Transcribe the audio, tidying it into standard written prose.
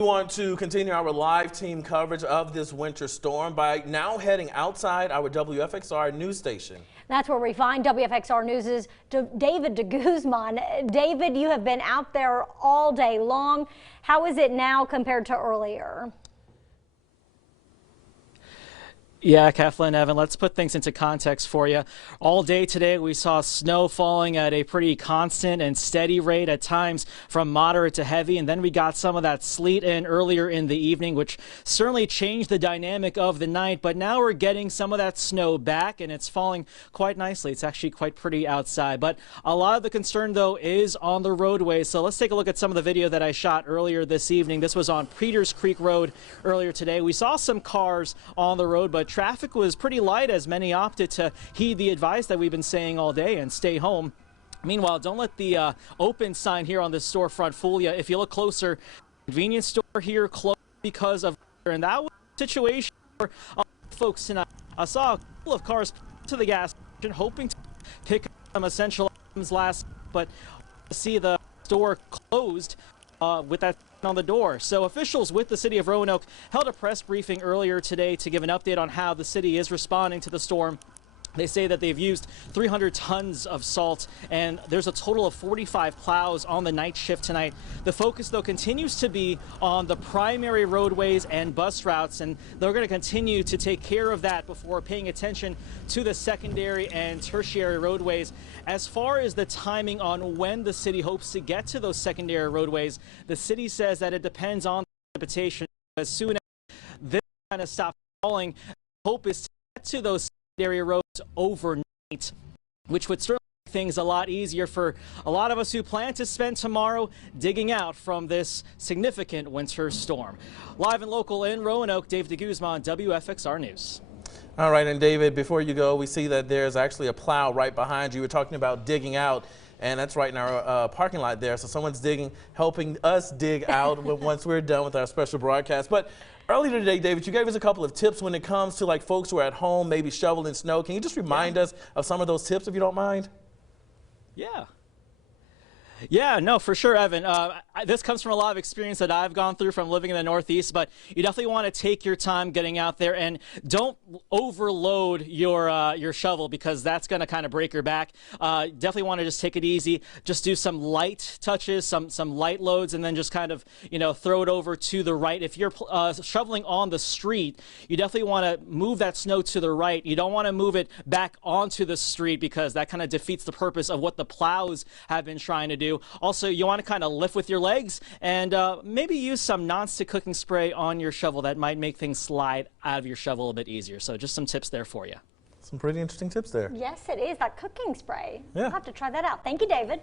We want to continue our live team coverage of this winter storm by now heading outside our WFXR news station. That's where we find WFXR News' David de Guzman. David, you have been out there all day long. How is it now compared to earlier? Yeah, Kathleen, Evan, let's put things into context for you. All day today, we saw snow falling at a pretty constant and steady rate, at times from moderate to heavy. And then we got some of that sleet in earlier in the evening, which certainly changed the dynamic of the night. But now we're getting some of that snow back, and it's falling quite nicely. It's actually quite pretty outside. But a lot of the concern, though, is on the roadways. So let's take a look at some of the video that I shot earlier this evening. This was on Peters Creek Road earlier today. We saw some cars on the road, but traffic was pretty light as many opted to heed the advice that we've been saying all day and stay home. Meanwhile, don't let the open sign here on this storefront fool you. If you look closer, convenience store here closed because of, and that was a situation for folks tonight. I saw a couple of cars to the gas station hoping to pick up some essential items last, but see the store closed with that on the door. So officials with the city of Roanoke held a press briefing earlier today to give an update on how the city is responding to the storm. They say that they've used 300 tons of salt, and there's a total of 45 plows on the night shift tonight. The focus, though, continues to be on the primary roadways and bus routes, and they're going to continue to take care of that before paying attention to the secondary and tertiary roadways. As far as the timing on when the city hopes to get to those secondary roadways, the city says that it depends on precipitation. As soon as this kind of stops falling, hope is to get to those secondary roads overnight, which would certainly make things a lot easier for a lot of us who plan to spend tomorrow digging out from this significant winter storm. Live and local in Roanoke, David de Guzman, WFXR News. All right, and David, before you go, we see that there's actually a plow right behind you. We're talking about digging out, and that's right in our parking lot there. So someone's digging, helping us dig out once we're done with our special broadcast. But earlier today, David, you gave us a couple of tips when it comes to like folks who are at home, maybe shoveling snow. Can you just remind us of some of those tips, if you don't mind? Yeah, no, for sure, Evan. This comes from a lot of experience that I've gone through from living in the Northeast, but you definitely want to take your time getting out there and don't overload your shovel, because that's going to kind of break your back. Definitely want to just take it easy. Just do some light touches, some light loads, and then just kind of, throw it over to the right. If you're shoveling on the street, you definitely want to move that snow to the right. You don't want to move it back onto the street, because that kind of defeats the purpose of what the plows have been trying to do. Also, you want to kind of lift with your legs and maybe use some non-stick cooking spray on your shovel. That might make things slide out of your shovel a bit easier. So just some tips there for you. Some pretty interesting tips there. Yes, it is. That cooking spray. Yeah. I'll have to try that out. Thank you, David.